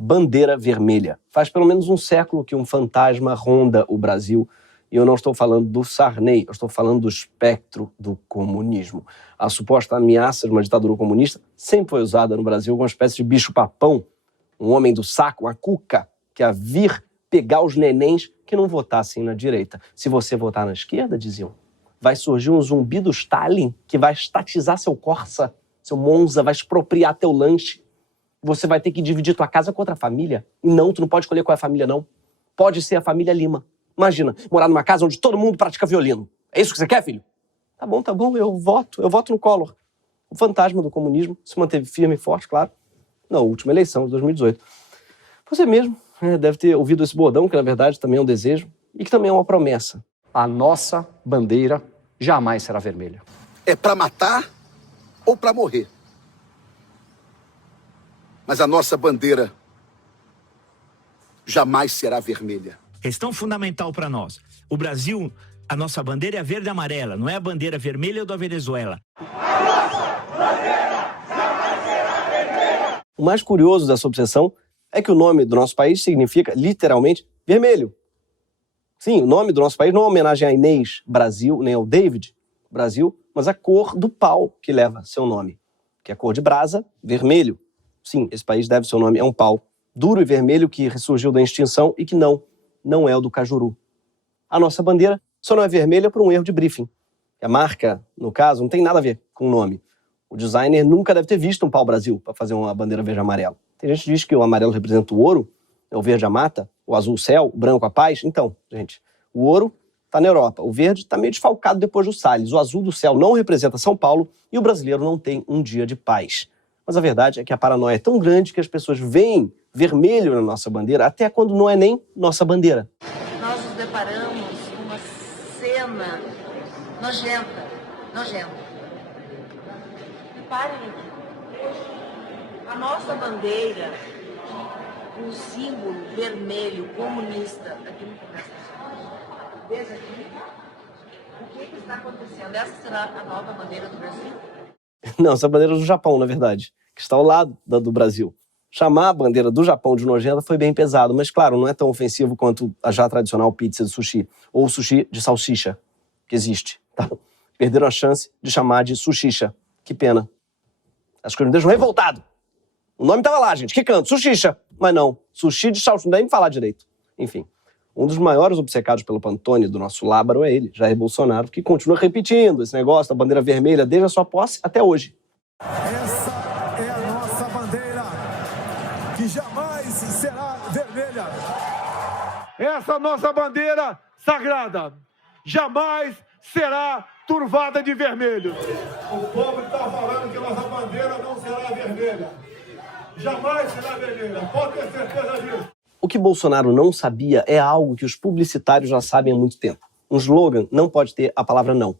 bandeira vermelha. Faz pelo menos um século que um fantasma ronda o Brasil. E eu não estou falando do Sarney, eu estou falando do espectro do comunismo. A suposta ameaça de uma ditadura comunista sempre foi usada no Brasil como uma espécie de bicho-papão, um homem do saco, uma cuca, que ia vir pegar os nenéns que não votassem na direita. Se você votar na esquerda, diziam, vai surgir um zumbi do Stalin que vai estatizar seu Corsa, seu Monza, vai expropriar teu lanche. Você vai ter que dividir tua casa com outra família. E não, tu não pode escolher qual é a família, não. Pode ser a família Lima. Imagina, morar numa casa onde todo mundo pratica violino. É isso que você quer, filho? Tá bom, eu voto no Collor. O fantasma do comunismo se manteve firme e forte, claro, na última eleição de 2018. Você mesmo deve ter ouvido esse bordão, que na verdade também é um desejo, e que também é uma promessa. A nossa bandeira jamais será vermelha. É para matar ou para morrer. Mas a nossa bandeira jamais será vermelha. Questão fundamental para nós. O Brasil, a nossa bandeira é a verde e amarela, não é a bandeira vermelha da Venezuela. A nossa bandeira jamais será vermelha. O mais curioso dessa obsessão é que o nome do nosso país significa, literalmente, vermelho. Sim, o nome do nosso país não é uma homenagem a Inês Brasil, nem ao David Brasil, mas a cor do pau que leva seu nome, que é a cor de brasa, vermelho. Sim, esse país deve seu nome a um pau duro e vermelho que ressurgiu da extinção e que não é o do Cajuru. A nossa bandeira só não é vermelha por um erro de briefing. A marca, no caso, não tem nada a ver com o nome. O designer nunca deve ter visto um pau-brasil para fazer uma bandeira verde e amarela. Tem gente que diz que o amarelo representa o ouro, o verde a mata, o azul o céu, o branco a paz. Então, gente, o ouro está na Europa, o verde está meio desfalcado depois do Salles, o azul do céu não representa São Paulo e o brasileiro não tem um dia de paz. Mas a verdade é que a paranoia é tão grande que as pessoas veem vermelho na nossa bandeira até quando não é nem nossa bandeira. Nós nos deparamos com uma cena nojenta. Reparem aqui. A nossa bandeira, um símbolo vermelho comunista aqui no Congresso Nacional. Veja aqui. O que está acontecendo? Essa será a nova bandeira do Brasil? Não, essa bandeira é do Japão, na verdade, que está ao lado da do Brasil. Chamar a bandeira do Japão de nojenta foi bem pesado, mas claro, não é tão ofensivo quanto a já tradicional pizza de sushi, ou o sushi de salsicha, que existe. Tá? Perderam a chance de chamar de sushicha. Que pena. As coisas me deixam revoltado. O nome estava lá, gente, que canto, sushicha. Mas não, sushi de salsicha, não dá nem me falar direito. Enfim, um dos maiores obcecados pelo Pantone do nosso lábaro é ele, Jair Bolsonaro, que continua repetindo esse negócio da bandeira vermelha desde a sua posse até hoje. Essa é a nossa bandeira, que jamais será vermelha. Essa nossa bandeira sagrada jamais será turvada de vermelho. O povo está falando que nossa bandeira não será vermelha. Jamais será vermelha, pode ter certeza disso. O que Bolsonaro não sabia é algo que os publicitários já sabem há muito tempo. Um slogan não pode ter a palavra não.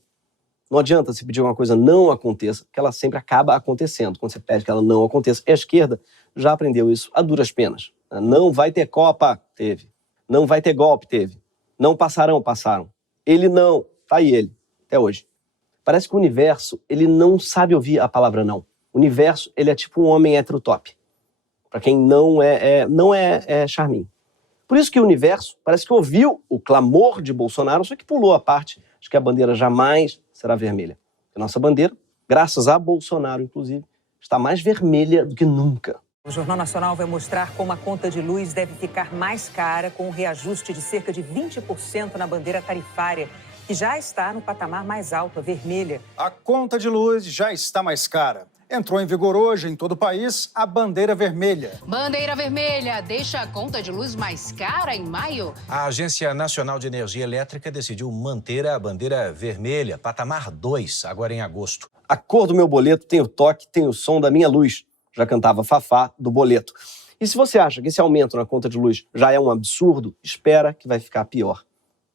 Não adianta se pedir uma coisa não aconteça, que ela sempre acaba acontecendo. Quando você pede que ela não aconteça. E a esquerda já aprendeu isso a duras penas. Não vai ter Copa, teve. Não vai ter golpe, teve. Não passarão, passaram. Ele não, tá aí ele, até hoje. Parece que o universo, ele não sabe ouvir a palavra não. O universo, ele é tipo um homem hétero top. Para quem não é charminho. Por isso que o universo parece que ouviu o clamor de Bolsonaro, só que pulou a parte de que a bandeira jamais será vermelha. A nossa bandeira, graças a Bolsonaro, inclusive, está mais vermelha do que nunca. O Jornal Nacional vai mostrar como a conta de luz deve ficar mais cara com um reajuste de cerca de 20% na bandeira tarifária, que já está no patamar mais alto, a vermelha. A conta de luz já está mais cara. Entrou em vigor hoje em todo o país a bandeira vermelha. Bandeira vermelha deixa a conta de luz mais cara em maio. A Agência Nacional de Energia Elétrica decidiu manter a bandeira vermelha, patamar 2, agora em agosto. A cor do meu boleto tem o toque, tem o som da minha luz. Já cantava Fafá do boleto. E se você acha que esse aumento na conta de luz já é um absurdo, espera que vai ficar pior.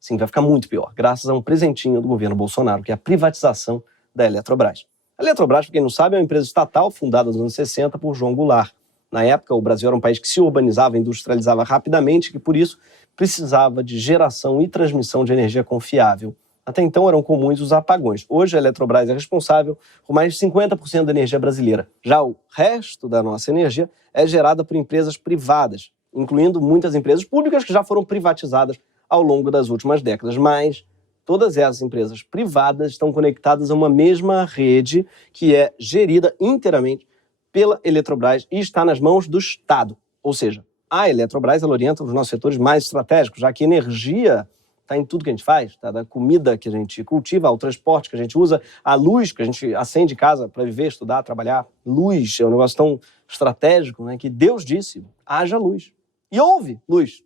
Sim, vai ficar muito pior, graças a um presentinho do governo Bolsonaro, que é a privatização da Eletrobras. A Eletrobras, para quem não sabe, é uma empresa estatal fundada nos anos 60 por João Goulart. Na época, o Brasil era um país que se urbanizava, industrializava rapidamente e que, por isso, precisava de geração e transmissão de energia confiável. Até então eram comuns os apagões. Hoje a Eletrobras é responsável por mais de 50% da energia brasileira. Já o resto da nossa energia é gerada por empresas privadas, incluindo muitas empresas públicas que já foram privatizadas ao longo das últimas décadas. Mas todas essas empresas privadas estão conectadas a uma mesma rede que é gerida inteiramente pela Eletrobras e está nas mãos do Estado. Ou seja, a Eletrobras ela orienta os nossos setores mais estratégicos, já que energia está em tudo que a gente faz, tá? Da comida que a gente cultiva, ao transporte que a gente usa, a luz que a gente acende em casa para viver, estudar, trabalhar. Luz é um negócio tão estratégico, né, que Deus disse, haja luz. E houve luz.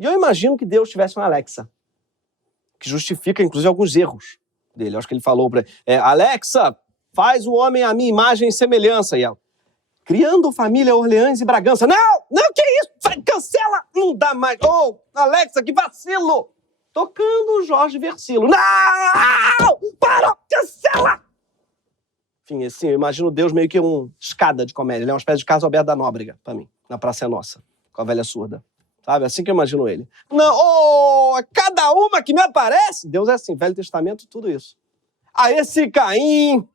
E eu imagino que Deus tivesse uma Alexa, que justifica, inclusive, alguns erros dele. Eu acho que ele falou para Alexa, faz o homem à minha imagem e semelhança. E ela, criando família Orleans e Bragança. Não, que isso? Cancela, não dá mais. Oh, Alexa, que vacilo. Tocando o Jorge Versilo. Não! Para! Cancela! Enfim, assim, eu imagino Deus meio que uma escada de comédia. Ele é uma espécie de Carlos Alberto da Nóbrega, pra mim, na Praça é Nossa, com a velha surda. Sabe? Assim que eu imagino ele. Não, cada uma que me aparece. Deus é assim, Velho Testamento, tudo isso. Ah, esse Caim.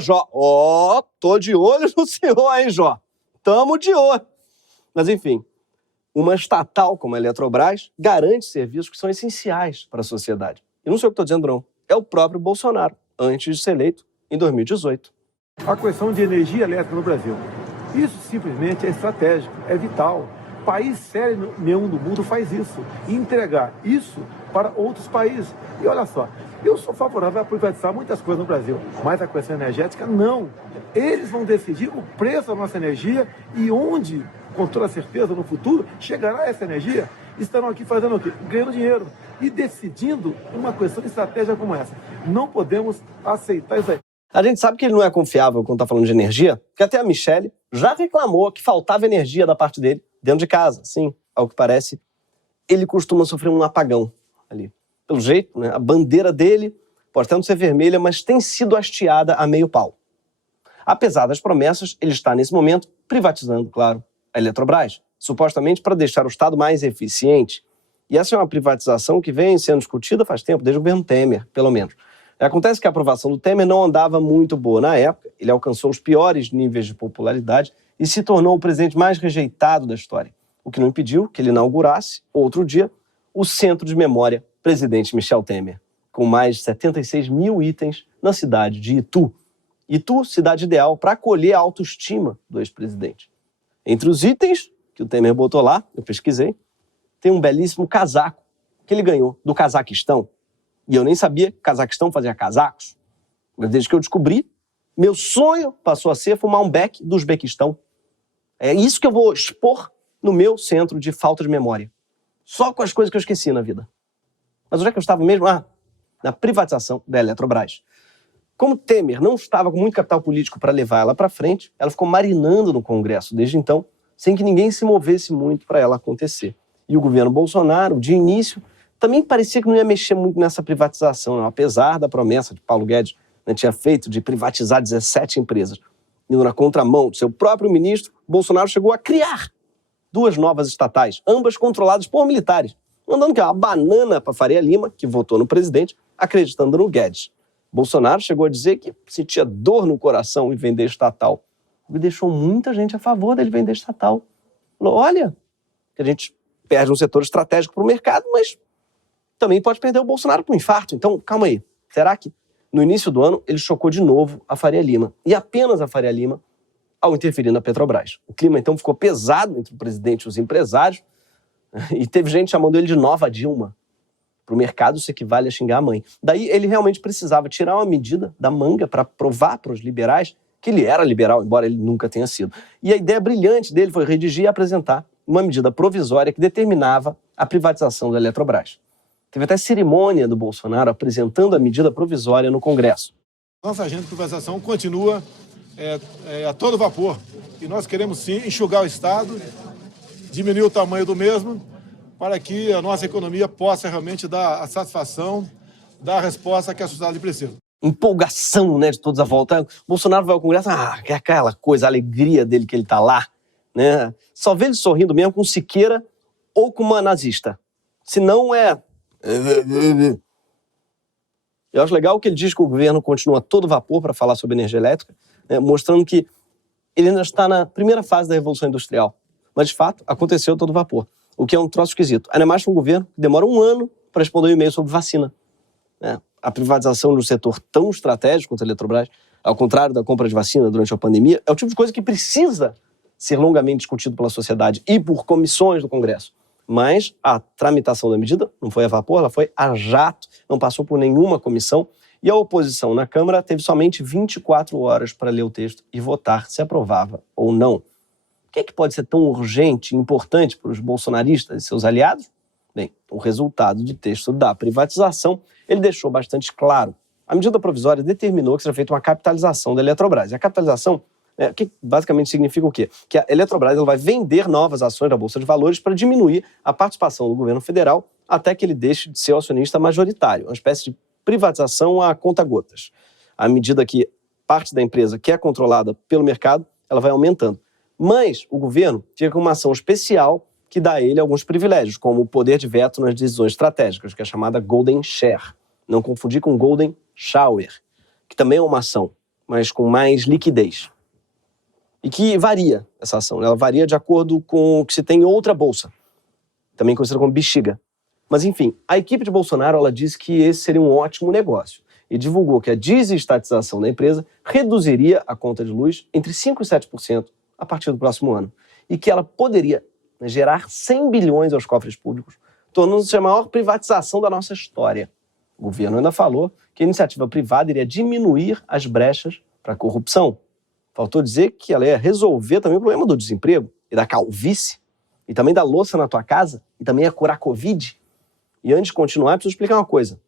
Jó. Tô de olho no senhor, hein, Jó? Tamo de olho. Mas, enfim, uma estatal como a Eletrobras garante serviços que são essenciais para a sociedade. E não sei o que estou dizendo, não. É o próprio Bolsonaro, antes de ser eleito, em 2018. A questão de energia elétrica no Brasil. Isso simplesmente é estratégico, é vital. País sério nenhum do mundo faz isso. E entregar isso para outros países. E olha só, eu sou favorável a privatizar muitas coisas no Brasil, mas a questão energética, não. Eles vão decidir o preço da nossa energia e onde, com toda certeza, no futuro, chegará essa energia. Estarão aqui fazendo o quê? Ganhando dinheiro e decidindo uma questão de estratégia como essa. Não podemos aceitar isso aí. A gente sabe que ele não é confiável quando está falando de energia, porque até a Michelle já reclamou que faltava energia da parte dele dentro de casa. Sim, ao que parece, ele costuma sofrer um apagão ali. Pelo jeito, né, a bandeira dele pode até não ser vermelha, mas tem sido hasteada a meio pau. Apesar das promessas, ele está, nesse momento, privatizando, claro, a Eletrobras, supostamente para deixar o Estado mais eficiente. E essa é uma privatização que vem sendo discutida faz tempo, desde o governo Temer, pelo menos. Acontece que a aprovação do Temer não andava muito boa na época, ele alcançou os piores níveis de popularidade e se tornou o presidente mais rejeitado da história, o que não impediu que ele inaugurasse, outro dia, o Centro de Memória Presidente Michel Temer, com mais de 76 mil itens na cidade de Itu. Itu, cidade ideal para acolher a autoestima do ex-presidente. Entre os itens que o Temer botou lá, eu pesquisei, tem um belíssimo casaco que ele ganhou do Cazaquistão. E eu nem sabia que o Cazaquistão fazia casacos. Mas desde que eu descobri, meu sonho passou a ser fumar um beck do Uzbequistão. É isso que eu vou expor no meu centro de falta de memória. Só com as coisas que eu esqueci na vida. Mas onde é que eu estava mesmo? Na privatização da Eletrobras. Como Temer não estava com muito capital político para levar ela para frente, ela ficou marinando no Congresso desde então, sem que ninguém se movesse muito para ela acontecer. E o governo Bolsonaro, de início, também parecia que não ia mexer muito nessa privatização, não. Apesar da promessa que Paulo Guedes, né, tinha feito de privatizar 17 empresas. Indo na contramão do seu próprio ministro, Bolsonaro chegou a criar 2 novas estatais, ambas controladas por militares, mandando que uma banana para Faria Lima, que votou no presidente, acreditando no Guedes. Bolsonaro chegou a dizer que sentia dor no coração em vender estatal. E deixou muita gente a favor dele vender estatal. Falou, olha, que a gente perde um setor estratégico para o mercado, mas também pode perder o Bolsonaro para um infarto. Então, calma aí. Será que no início do ano ele chocou de novo a Faria Lima? E apenas a Faria Lima ao interferir na Petrobras. O clima, então, ficou pesado entre o presidente e os empresários e teve gente chamando ele de nova Dilma. Para o mercado, isso equivale a xingar a mãe. Daí, ele realmente precisava tirar uma medida da manga para provar para os liberais que ele era liberal, embora ele nunca tenha sido. E a ideia brilhante dele foi redigir e apresentar uma medida provisória que determinava a privatização da Eletrobras. Teve até cerimônia do Bolsonaro apresentando a medida provisória no Congresso. Nossa agenda de privatização continua a todo vapor. E nós queremos, sim, enxugar o Estado, diminuir o tamanho do mesmo, para que a nossa economia possa realmente dar a satisfação, dar a resposta que a sociedade precisa. Empolgação, né, de todos à volta. O Bolsonaro vai ao Congresso, que é aquela coisa, a alegria dele que ele tá lá, né? Só vê ele sorrindo mesmo com Siqueira ou com uma nazista. Se não é... Eu acho legal que ele diz que o governo continua a todo vapor para falar sobre energia elétrica, né, mostrando que ele ainda está na primeira fase da Revolução Industrial. Mas, de fato, aconteceu a todo vapor, o que é um troço esquisito. Ainda mais que um governo que demora um ano para responder um e-mail sobre vacina. Né? A privatização de um setor tão estratégico quanto a Eletrobras, ao contrário da compra de vacina durante a pandemia, é o tipo de coisa que precisa ser longamente discutido pela sociedade e por comissões do Congresso. Mas a tramitação da medida não foi a vapor, ela foi a jato, não passou por nenhuma comissão, e a oposição na Câmara teve somente 24 horas para ler o texto e votar se aprovava ou não. O que é que pode ser tão urgente e importante para os bolsonaristas e seus aliados? Bem, o resultado do texto da privatização, ele deixou bastante claro. A medida provisória determinou que seja feita uma capitalização da Eletrobras. E a capitalização, que basicamente significa o quê? Que a Eletrobras ela vai vender novas ações da Bolsa de Valores para diminuir a participação do governo federal até que ele deixe de ser o acionista majoritário, uma espécie de privatização a conta-gotas. À medida que parte da empresa que é controlada pelo mercado, ela vai aumentando. Mas o governo fica com uma ação especial que dá a ele alguns privilégios, como o poder de veto nas decisões estratégicas, que é chamada Golden Share. Não confundir com Golden Shower, que também é uma ação, mas com mais liquidez. E que varia essa ação, ela varia de acordo com o que se tem em outra bolsa, também conhecida como bexiga. Mas enfim, a equipe de Bolsonaro ela disse que esse seria um ótimo negócio e divulgou que a desestatização da empresa reduziria a conta de luz entre 5% e 7% a partir do próximo ano e que ela poderia gerar 100 bilhões aos cofres públicos, tornando-se a maior privatização da nossa história. O governo ainda falou que a iniciativa privada iria diminuir as brechas para a corrupção. Faltou dizer que ela ia resolver também o problema do desemprego e da calvície, e também da louça na tua casa, e também ia curar Covid. E antes de continuar, preciso explicar uma coisa.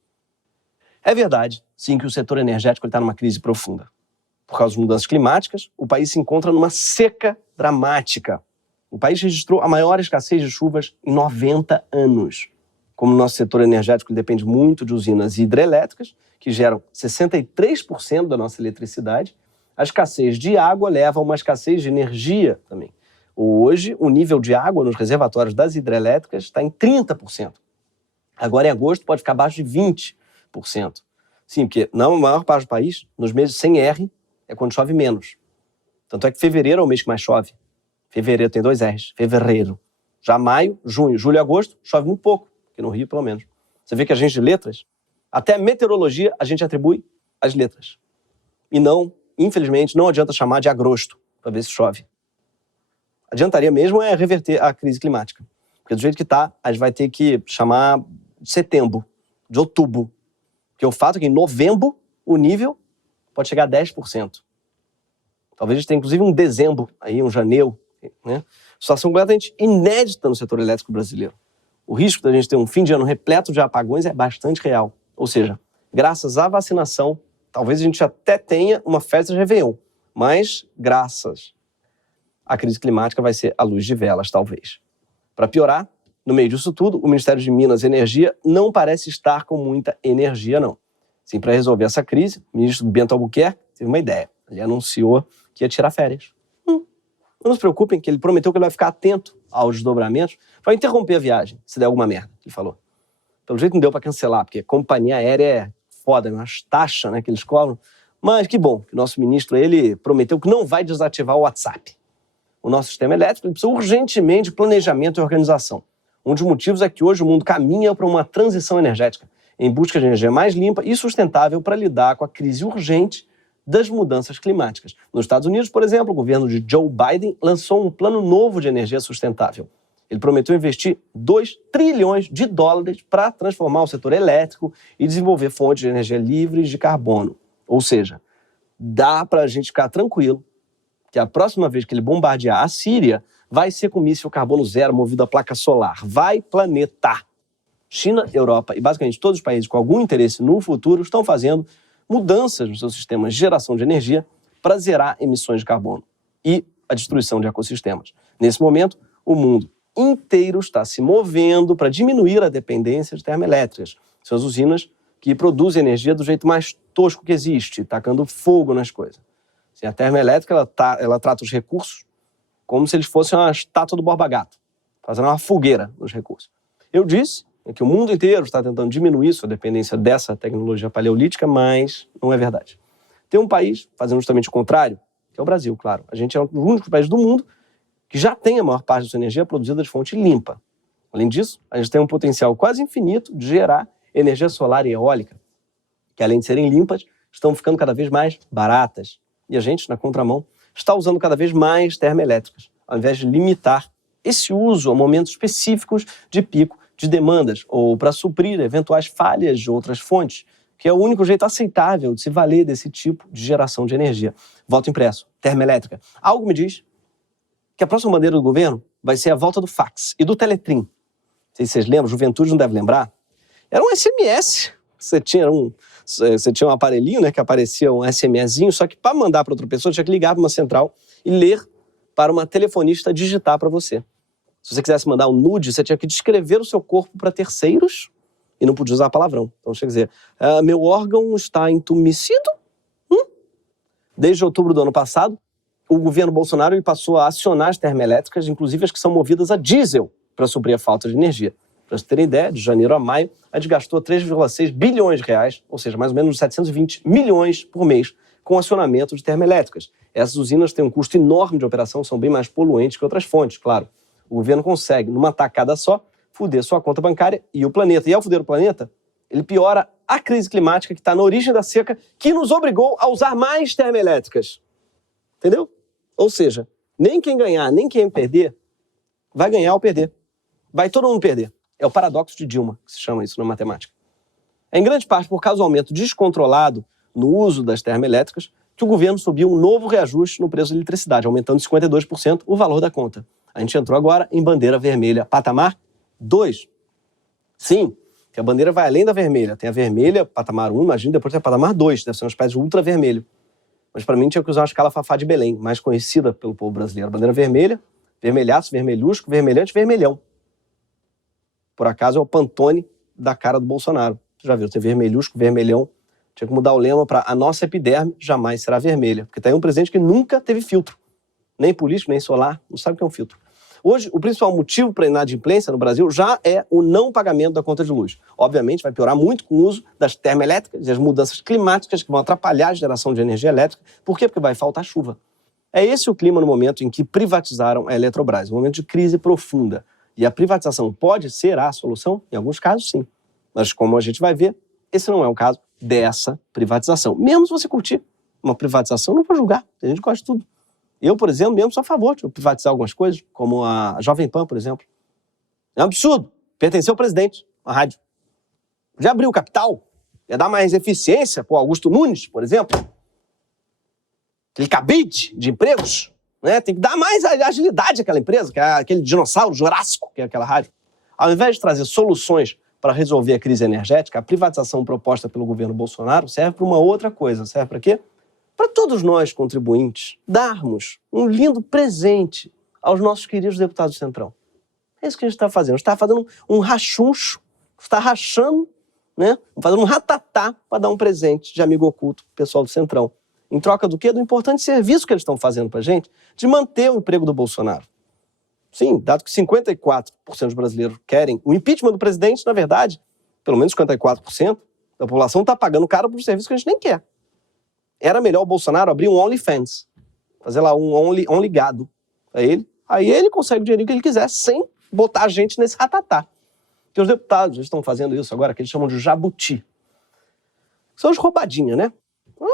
É verdade, sim, que o setor energético está numa crise profunda. Por causa das mudanças climáticas, o país se encontra numa seca dramática. O país registrou a maior escassez de chuvas em 90 anos. Como o nosso setor energético depende muito de usinas hidrelétricas, que geram 63% da nossa eletricidade, a escassez de água leva a uma escassez de energia também. Hoje, o nível de água nos reservatórios das hidrelétricas está em 30%. Agora, em agosto, pode ficar abaixo de 20%. Sim, porque na maior parte do país, nos meses sem R, é quando chove menos. Tanto é que fevereiro é o mês que mais chove. Fevereiro tem 2 R's, fevereiro. Já maio, junho, julho e agosto, chove muito pouco, aqui no Rio, pelo menos. Você vê que a gente de letras, até a meteorologia, a gente atribui às letras. E não, infelizmente, não adianta chamar de agosto para ver se chove. Adiantaria mesmo é reverter a crise climática. Porque do jeito que está, a gente vai ter que chamar de setembro, de outubro. Porque o fato é que em novembro, o nível pode chegar a 10%. Talvez a gente tenha, inclusive, um dezembro, aí, um janeiro, né? Situação completamente inédita no setor elétrico brasileiro. O risco da gente ter um fim de ano repleto de apagões é bastante real. Ou seja, graças à vacinação, talvez a gente até tenha uma festa de Réveillon. Mas, graças à crise climática, vai ser a luz de velas, talvez. Para piorar, no meio disso tudo, o Ministério de Minas e Energia não parece estar com muita energia, não. Sim, para resolver essa crise, o ministro Bento Albuquerque teve uma ideia. Ele anunciou que ia tirar férias. Não se preocupem, que ele prometeu que ele vai ficar atento aos desdobramentos, vai interromper a viagem, se der alguma merda, ele falou. Pelo jeito não deu para cancelar, porque companhia aérea é foda, umas taxas, né, que eles cobram. Mas que bom, que o nosso ministro, ele prometeu que não vai desativar o WhatsApp. O nosso sistema elétrico precisa urgentemente de planejamento e organização. Um dos motivos é que hoje o mundo caminha para uma transição energética, em busca de energia mais limpa e sustentável para lidar com a crise urgente das mudanças climáticas. Nos Estados Unidos, por exemplo, o governo de Joe Biden lançou um plano novo de energia sustentável. Ele prometeu investir 2 trilhões de dólares para transformar o setor elétrico e desenvolver fontes de energia livres de carbono. Ou seja, dá para a gente ficar tranquilo que a próxima vez que ele bombardear a Síria, vai ser com míssil carbono zero movido a placa solar. Vai planetar. China, Europa e basicamente todos os países com algum interesse no futuro estão fazendo mudanças nos seus sistemas de geração de energia para zerar emissões de carbono e a destruição de ecossistemas. Nesse momento, o mundo inteiro está se movendo para diminuir a dependência de termoelétricas. São as usinas que produzem energia do jeito mais tosco que existe, tacando fogo nas coisas. Assim, a termoelétrica ela trata os recursos como se eles fossem uma estátua do Borba Gato, fazendo uma fogueira nos recursos. Eu disse, que o mundo inteiro está tentando diminuir sua dependência dessa tecnologia paleolítica, mas não é verdade. Tem um país fazendo justamente o contrário, que é o Brasil, claro. A gente é o único país do mundo que já tem a maior parte da sua energia produzida de fonte limpa. Além disso, a gente tem um potencial quase infinito de gerar energia solar e eólica, que além de serem limpas, estão ficando cada vez mais baratas. E a gente, na contramão, está usando cada vez mais termoelétricas, ao invés de limitar esse uso a momentos específicos de pico de demandas ou para suprir eventuais falhas de outras fontes, que é o único jeito aceitável de se valer desse tipo de geração de energia. Voto impresso, termoelétrica. Algo me diz que a próxima bandeira do governo vai ser a volta do fax e do Teletrim. Não sei se vocês lembram, juventude não deve lembrar. Era um SMS. Você tinha um aparelhinho, né, que aparecia um SMSzinho, só que para mandar para outra pessoa tinha que ligar para uma central e ler para uma telefonista digitar para você. Se você quisesse mandar um nude, você tinha que descrever o seu corpo para terceiros e não podia usar palavrão. Então, tinha que dizer, meu órgão está entumecido? Desde outubro do ano passado, o governo Bolsonaro ele passou a acionar as termoelétricas, inclusive as que são movidas a diesel, para suprir a falta de energia. Para vocês terem ideia, de janeiro a maio, a gente gastou 3,6 bilhões de reais, ou seja, mais ou menos 720 milhões por mês, com acionamento de termoelétricas. Essas usinas têm um custo enorme de operação, são bem mais poluentes que outras fontes, claro. O governo consegue, numa tacada só, fuder sua conta bancária e o planeta. E ao fuder o planeta, ele piora a crise climática que está na origem da seca, que nos obrigou a usar mais termoelétricas. Entendeu? Ou seja, nem quem ganhar, nem quem perder, vai ganhar ou perder. Vai todo mundo perder. É o paradoxo de Dilma, que se chama isso na matemática. É em grande parte por causa do aumento descontrolado no uso das termoelétricas que o governo subiu um novo reajuste no preço da eletricidade, aumentando 52% o valor da conta. A gente entrou agora em bandeira vermelha, patamar 2. Sim, que a bandeira vai além da vermelha. Tem a vermelha, patamar 1, imagina, depois tem a patamar 2, deve ser uma espécie de ultravermelho. Mas para mim tinha que usar uma escala Fafá de Belém, mais conhecida pelo povo brasileiro. Bandeira vermelha, vermelhaço, vermelhusco, vermelhante, vermelhão. Por acaso é o Pantone da cara do Bolsonaro. Você já viu, tem vermelhusco, vermelhão. Tinha que mudar o lema para a nossa epiderme jamais será vermelha. Porque tá aí um presidente que nunca teve filtro. Nem político, nem solar, não sabe o que é um filtro. Hoje, o principal motivo para a inadimplência no Brasil já é o não pagamento da conta de luz. Obviamente, vai piorar muito com o uso das termoelétricas e as mudanças climáticas que vão atrapalhar a geração de energia elétrica. Por quê? Porque vai faltar chuva. É esse o clima no momento em que privatizaram a Eletrobras, um momento de crise profunda. E a privatização pode ser a solução? Em alguns casos, sim. Mas, como a gente vai ver, esse não é o caso dessa privatização. Mesmo se você curtir uma privatização, não vou julgar. A gente gosta de tudo. Eu, por exemplo, mesmo sou a favor de privatizar algumas coisas, como a Jovem Pan, por exemplo. É um absurdo. Pertenceu ao presidente, a rádio. Já abriu o capital? Ia dar mais eficiência para o Augusto Nunes, por exemplo? Aquele cabide de empregos, né? Tem que dar mais agilidade àquela empresa, que é aquele dinossauro jurássico, que é aquela rádio. Ao invés de trazer soluções para resolver a crise energética, a privatização proposta pelo governo Bolsonaro serve para uma outra coisa. Serve para quê? Para todos nós, contribuintes, darmos um lindo presente aos nossos queridos deputados do Centrão. É isso que a gente está fazendo. A gente está fazendo um rachuncho, está rachando, né? Fazendo um ratatá para dar um presente de amigo oculto pro pessoal do Centrão. Em troca do quê? Do importante serviço que eles estão fazendo para a gente de manter o emprego do Bolsonaro. Sim, dado que 54% dos brasileiros querem o impeachment do presidente, na verdade, pelo menos 54% da população está pagando caro por um serviço que a gente nem quer. Era melhor o Bolsonaro abrir um OnlyFans, fazer lá um Only gado a ele. Aí ele consegue o dinheiro que ele quiser, sem botar a gente nesse ratatá. Porque os deputados estão fazendo isso agora, que eles chamam de jabuti. São as roubadinhas, né?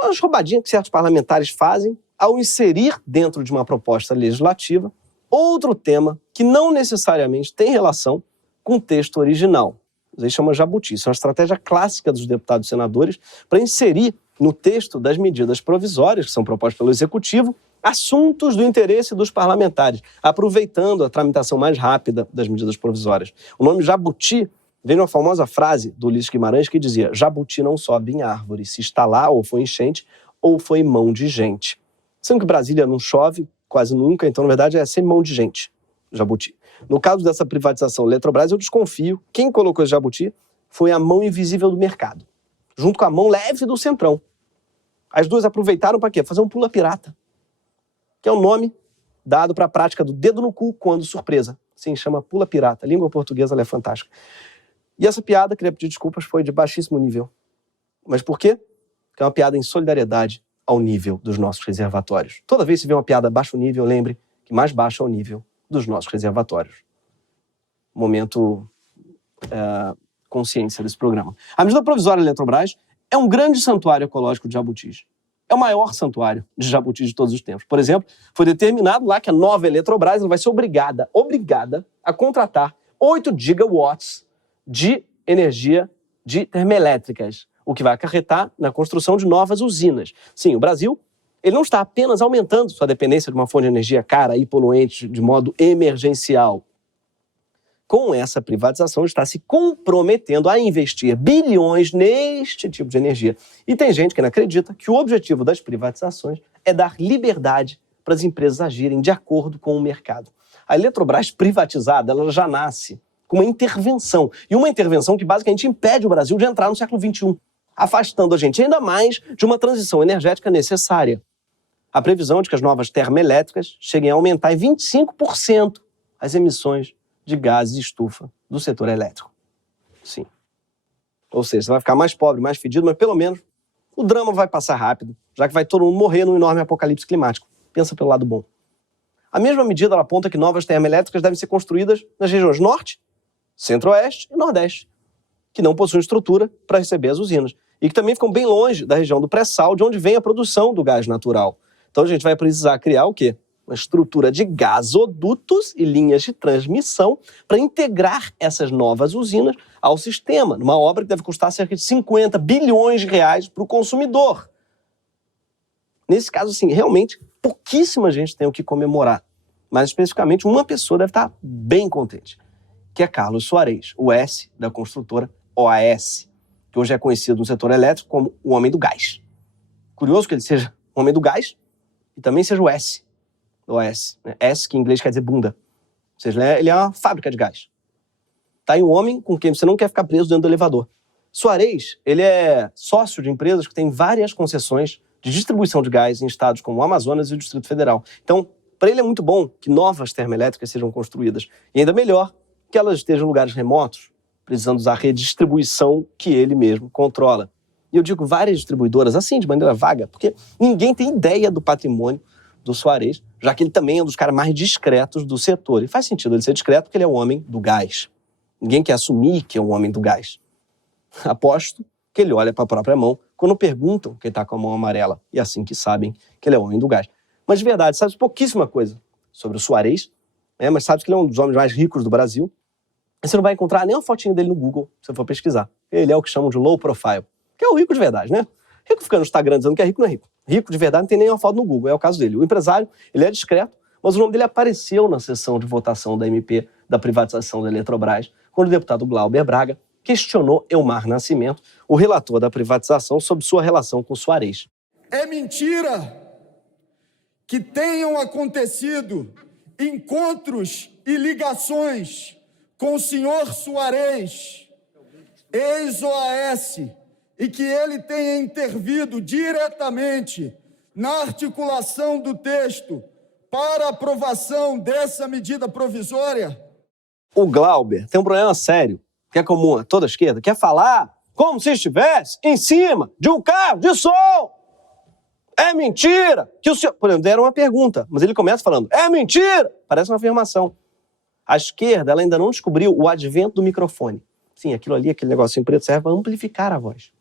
As roubadinhas que certos parlamentares fazem ao inserir dentro de uma proposta legislativa outro tema que não necessariamente tem relação com o texto original. Eles chamam jabuti. Isso é uma estratégia clássica dos deputados e senadores para inserir no texto das medidas provisórias que são propostas pelo Executivo assuntos do interesse dos parlamentares, aproveitando a tramitação mais rápida das medidas provisórias. O nome jabuti vem de uma famosa frase do Ulisses Guimarães que dizia: jabuti não sobe em árvore, se está lá ou foi enchente ou foi mão de gente. Sendo que Brasília não chove quase nunca, então na verdade é sempre mão de gente, jabuti. No caso dessa privatização da Eletrobras, eu desconfio, quem colocou esse jabuti foi a mão invisível do mercado, junto com a mão leve do Centrão. As duas aproveitaram para quê? Fazer um pula pirata, que é o nome dado para a prática do dedo no cu quando surpresa. Sim, chama pula pirata. A língua portuguesa ela é fantástica. E essa piada, queria pedir desculpas, foi de baixíssimo nível. Mas por quê? Porque é uma piada em solidariedade ao nível dos nossos reservatórios. Toda vez que se vê uma piada baixo nível, lembre que mais baixo é o nível dos nossos reservatórios. Momento consciência desse programa. A medida provisória da Eletrobras é um grande santuário ecológico de jabutis. É o maior santuário de jabutis de todos os tempos. Por exemplo, foi determinado lá que a nova Eletrobras ela vai ser obrigada a contratar 8 gigawatts de energia de termoelétricas, o que vai acarretar na construção de novas usinas. Sim, o Brasil ele não está apenas aumentando sua dependência de uma fonte de energia cara e poluente de modo emergencial. Com essa privatização, está se comprometendo a investir bilhões neste tipo de energia. E tem gente que não acredita que o objetivo das privatizações é dar liberdade para as empresas agirem de acordo com o mercado. A Eletrobras privatizada, ela já nasce com uma intervenção. E uma intervenção que basicamente impede o Brasil de entrar no século XXI, afastando a gente ainda mais de uma transição energética necessária. A previsão de que as novas termoelétricas cheguem a aumentar em 25% as emissões de gases de estufa do setor elétrico. Sim. Ou seja, você vai ficar mais pobre, mais fedido, mas pelo menos o drama vai passar rápido, já que vai todo mundo morrer num enorme apocalipse climático. Pensa pelo lado bom. A mesma medida ela aponta que novas termoelétricas devem ser construídas nas regiões Norte, Centro-Oeste e Nordeste, que não possuem estrutura para receber as usinas e que também ficam bem longe da região do pré-sal, de onde vem a produção do gás natural. Então a gente vai precisar criar o quê? Uma estrutura de gasodutos e linhas de transmissão para integrar essas novas usinas ao sistema, numa obra que deve custar cerca de 50 bilhões de reais para o consumidor. Nesse caso, assim, realmente, pouquíssima gente tem o que comemorar. Mas, especificamente, uma pessoa deve estar bem contente, que é Carlos Soares, o S da construtora OAS, que hoje é conhecido no setor elétrico como o homem do gás. Curioso que ele seja o homem do gás e também seja o S. OS, né? S, que em inglês quer dizer bunda. Ou seja, ele é uma fábrica de gás. Tá aí um homem com quem você não quer ficar preso dentro do elevador. Soares, ele é sócio de empresas que têm várias concessões de distribuição de gás em estados como o Amazonas e o Distrito Federal. Então, para ele é muito bom que novas termoelétricas sejam construídas. E ainda melhor que elas estejam em lugares remotos, precisando usar a rede de distribuição que ele mesmo controla. E eu digo várias distribuidoras assim, de maneira vaga, porque ninguém tem ideia do patrimônio do Soares, já que ele também é um dos caras mais discretos do setor. E faz sentido ele ser discreto porque ele é o homem do gás. Ninguém quer assumir que é um homem do gás. Aposto que ele olha para a própria mão quando perguntam que ele está com a mão amarela. E é assim que sabem que ele é o homem do gás. Mas de verdade, sabe pouquíssima coisa sobre o Soares, mas sabe que ele é um dos homens mais ricos do Brasil. E você não vai encontrar nem uma fotinha dele no Google, se você for pesquisar. Ele é o que chamam de low profile, que é o rico de verdade, né? Rico fica no Instagram dizendo que é rico, não é rico. Rico de verdade não tem nem uma foto no Google, é o caso dele. O empresário, ele é discreto, mas o nome dele apareceu na sessão de votação da MP da privatização da Eletrobras, quando o deputado Glauber Braga questionou Elmar Nascimento, o relator da privatização, sobre sua relação com Soares. É mentira que tenham acontecido encontros e ligações com o senhor Soares, ex-OAS, e que ele tenha intervido diretamente na articulação do texto para aprovação dessa medida provisória? O Glauber tem um problema sério, que é comum a toda a esquerda, que é falar como se estivesse em cima de um carro de som. É mentira que o senhor... Por exemplo, deram uma pergunta, mas ele começa falando, é mentira! Parece uma afirmação. A esquerda ela ainda não descobriu o advento do microfone. Sim, aquilo ali, aquele negocinho preto, serve para amplificar a voz.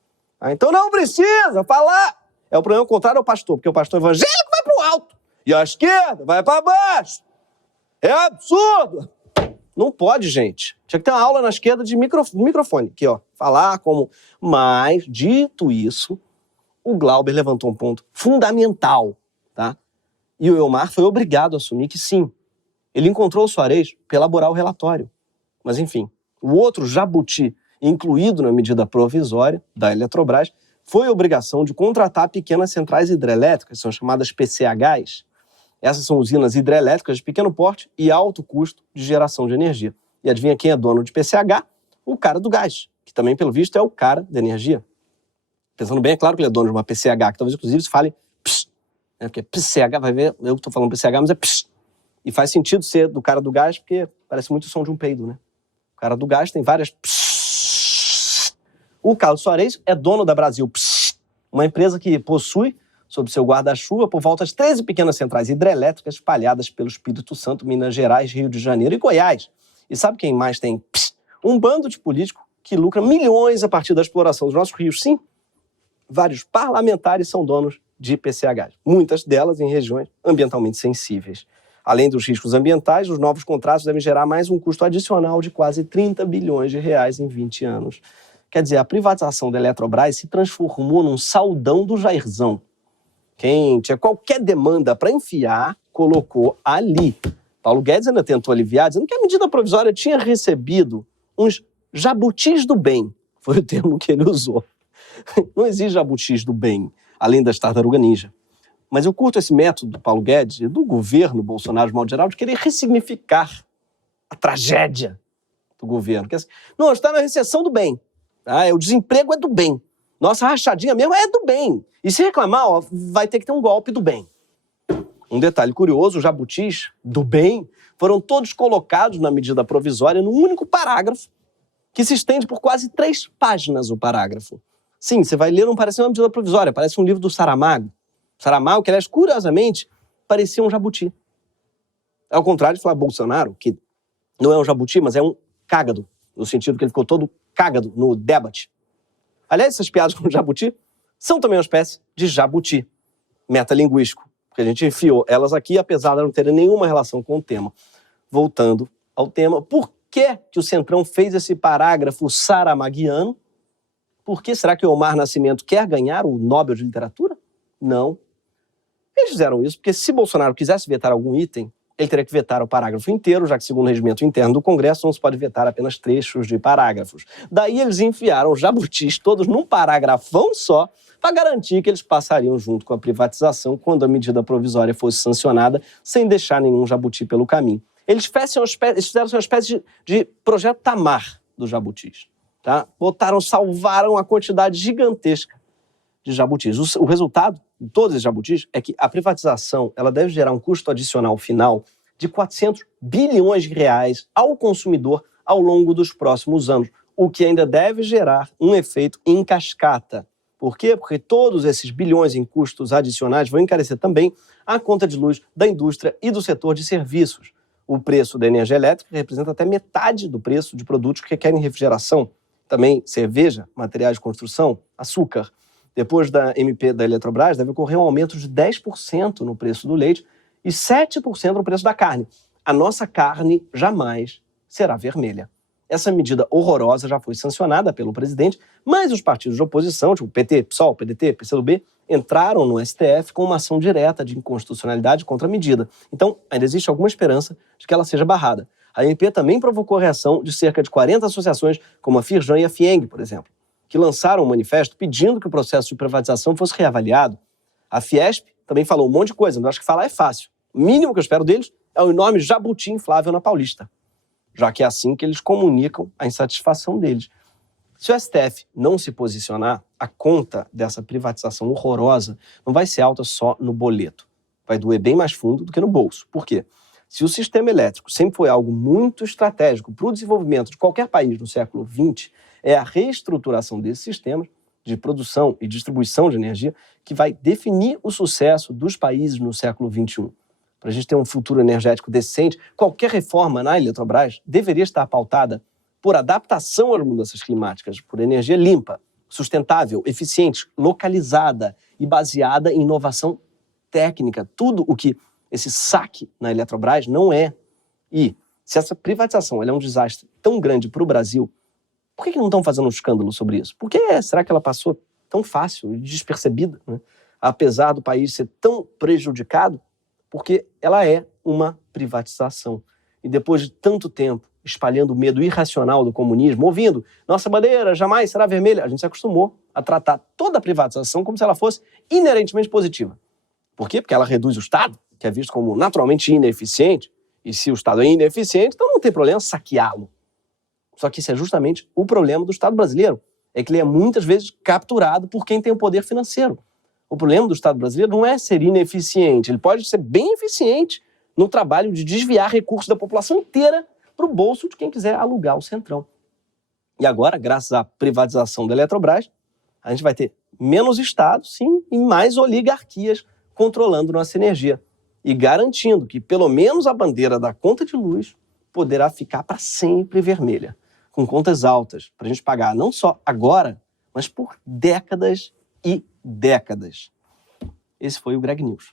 Então não precisa falar. É o problema contrário ao pastor, porque o pastor evangélico vai para o alto e a esquerda vai para baixo. É absurdo. Não pode, gente. Tinha que ter uma aula na esquerda de microfone. Aqui, ó. Falar como... Mas, dito isso, o Glauber levantou um ponto fundamental, tá? E o Elmar foi obrigado a assumir que sim, ele encontrou o Soares para elaborar o relatório. Mas, enfim, o outro jabuti incluído na medida provisória da Eletrobras foi a obrigação de contratar pequenas centrais hidrelétricas, são chamadas PCHs. Essas são usinas hidrelétricas de pequeno porte e alto custo de geração de energia. E adivinha quem é dono de PCH? O cara do gás, que também, pelo visto, é o cara da energia. Pensando bem, é claro que ele é dono de uma PCH, que talvez, inclusive, se fale pss, né? Porque PCH, vai ver, eu estou falando PCH, mas é pss. E faz sentido ser do cara do gás, porque parece muito o som de um peido, né? O cara do gás tem várias pss, O Carlos Soares é dono da Brasil, uma empresa que possui, sob seu guarda-chuva, por volta de 13 pequenas centrais hidrelétricas espalhadas pelo Espírito Santo, Minas Gerais, Rio de Janeiro e Goiás. E sabe quem mais tem? Um bando de político que lucra milhões a partir da exploração dos nossos rios. Sim, vários parlamentares são donos de PCHs, muitas delas em regiões ambientalmente sensíveis. Além dos riscos ambientais, os novos contratos devem gerar mais um custo adicional de quase 30 bilhões de reais em 20 anos. Quer dizer, a privatização da Eletrobras se transformou num saldão do Jairzão. Quem tinha qualquer demanda para enfiar, colocou ali. Paulo Guedes ainda tentou aliviar, dizendo que a medida provisória tinha recebido uns jabutis do bem. Foi o termo que ele usou. Não existe jabutis do bem, além das tartaruga ninja. Mas eu curto esse método do Paulo Guedes e do governo Bolsonaro, de modo geral, de querer ressignificar a tragédia do governo. Que é assim, não, está na recessão do bem. O desemprego é do bem. Nossa rachadinha mesmo é do bem. E se reclamar, vai ter que ter um golpe do bem. Um detalhe curioso, os jabutis do bem foram todos colocados na medida provisória num único parágrafo, que se estende por quase 3 páginas o parágrafo. Sim, você vai ler, não parece uma medida provisória, parece um livro do Saramago. Saramago, que, aliás, curiosamente, parecia um jabuti. Ao contrário de Flávio Bolsonaro, que não é um jabuti, mas é um cágado, no sentido que ele ficou todo cágado no debate. Aliás, essas piadas com jabuti são também uma espécie de jabuti metalinguístico, porque a gente enfiou elas aqui, apesar de não terem nenhuma relação com o tema. Voltando ao tema, por que o Centrão fez esse parágrafo saramaguiano? Por que será que o Omar Nascimento quer ganhar o Nobel de Literatura? Não. Eles fizeram isso porque se Bolsonaro quisesse vetar algum item, ele teria que vetar o parágrafo inteiro, já que, segundo o regimento interno do Congresso, não se pode vetar apenas trechos de parágrafos. Daí eles enfiaram os jabutis todos num parágrafão só, para garantir que eles passariam junto com a privatização quando a medida provisória fosse sancionada, sem deixar nenhum jabuti pelo caminho. Eles fizeram uma espécie de projeto Tamar dos jabutis. Tá? Salvaram a quantidade gigantesca de jabutis. O resultado de todos esses jabutis é que a privatização ela deve gerar um custo adicional final de 400 bilhões de reais ao consumidor ao longo dos próximos anos, o que ainda deve gerar um efeito em cascata. Por quê? Porque todos esses bilhões em custos adicionais vão encarecer também a conta de luz da indústria e do setor de serviços. O preço da energia elétrica representa até metade do preço de produtos que requerem refrigeração. Também cerveja, materiais de construção, açúcar. Depois da MP da Eletrobras, deve ocorrer um aumento de 10% no preço do leite e 7% no preço da carne. A nossa carne jamais será vermelha. Essa medida horrorosa já foi sancionada pelo presidente, mas os partidos de oposição, tipo PT, PSOL, PDT, PCdoB, entraram no STF com uma ação direta de inconstitucionalidade contra a medida. Então, ainda existe alguma esperança de que ela seja barrada. A MP também provocou a reação de cerca de 40 associações, como a Firjan e a FIENG, por exemplo, que lançaram um manifesto pedindo que o processo de privatização fosse reavaliado. A Fiesp também falou um monte de coisa, mas eu acho que falar é fácil. O mínimo que eu espero deles é o enorme jabuti inflável na Paulista, já que é assim que eles comunicam a insatisfação deles. Se o STF não se posicionar, a conta dessa privatização horrorosa não vai ser alta só no boleto. Vai doer bem mais fundo do que no bolso. Por quê? Se o sistema elétrico sempre foi algo muito estratégico para o desenvolvimento de qualquer país no século XX, é a reestruturação desses sistemas de produção e distribuição de energia que vai definir o sucesso dos países no século XXI. Para a gente ter um futuro energético decente, qualquer reforma na Eletrobras deveria estar pautada por adaptação às mudanças climáticas, por energia limpa, sustentável, eficiente, localizada e baseada em inovação técnica. Tudo o que esse saque na Eletrobras não é. E se essa privatização ela é um desastre tão grande para o Brasil, por que não estão fazendo um escândalo sobre isso? Por que será que ela passou tão fácil e despercebida, né? Apesar do país ser tão prejudicado? Porque ela é uma privatização. E depois de tanto tempo espalhando o medo irracional do comunismo, ouvindo nossa bandeira jamais será vermelha, a gente se acostumou a tratar toda a privatização como se ela fosse inerentemente positiva. Por quê? Porque ela reduz o Estado, que é visto como naturalmente ineficiente, e se o Estado é ineficiente, então não tem problema saqueá-lo. Só que isso é justamente o problema do Estado brasileiro, é que ele é muitas vezes capturado por quem tem o poder financeiro. O problema do Estado brasileiro não é ser ineficiente, ele pode ser bem eficiente no trabalho de desviar recursos da população inteira para o bolso de quem quiser alugar o Centrão. E agora, graças à privatização da Eletrobras, a gente vai ter menos Estado, sim, e mais oligarquias controlando nossa energia e garantindo que pelo menos a bandeira da conta de luz poderá ficar para sempre vermelha, com contas altas, para a gente pagar não só agora, mas por décadas e décadas. Esse foi o Greg News.